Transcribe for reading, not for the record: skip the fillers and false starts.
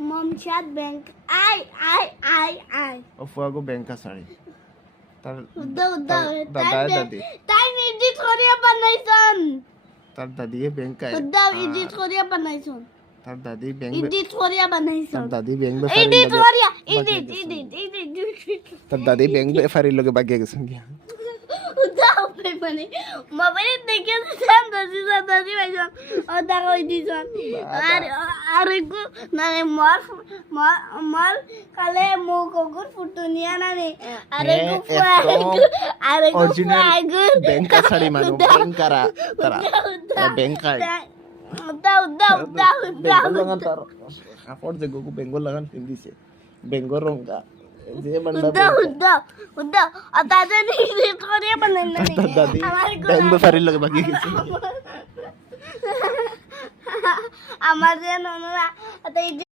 মমসাদ bank আই আই আই আই অফুয়াগো ব্যাংকা শাড়ি তার দাও দাও দাদা দাদি তাই এডিট করিয়া বানাইছন তার দাদিয়ে ব্যাংকায় দাও এডিট করিয়া বানাইছন তার দাদি ব্যাংক এডিট করিয়া বানাইছন তার দাদি ব্যাংক এডিট করিয়া এডিট তার দাদি ব্যাংক বেফারির লগে বাগিয়ে গেছেন গিয়া দাও মানে মোবাইল দেখে দাদি দাদি ভাইজন ও দেখো দিছন আর একটু মানে মর কালে মো কগুর ফুটুনিয়া নানি আর একটু ব্যাংকা শাড়ি মানু ব্যাংকারা তারা ব্যাংকায় দাও দাও দাও দাও বেঙ্গল লাগান তার কাপড় যে গগু বেঙ্গল লাগান পিন্দিছে বেঙ্গল রঙা যে বান্ডা দাও দাও দাও দাদা নি করে বানাই না দাদি ব্যাংক বেফারির লগে বাগিয়ে গেছে আমার যে ননরা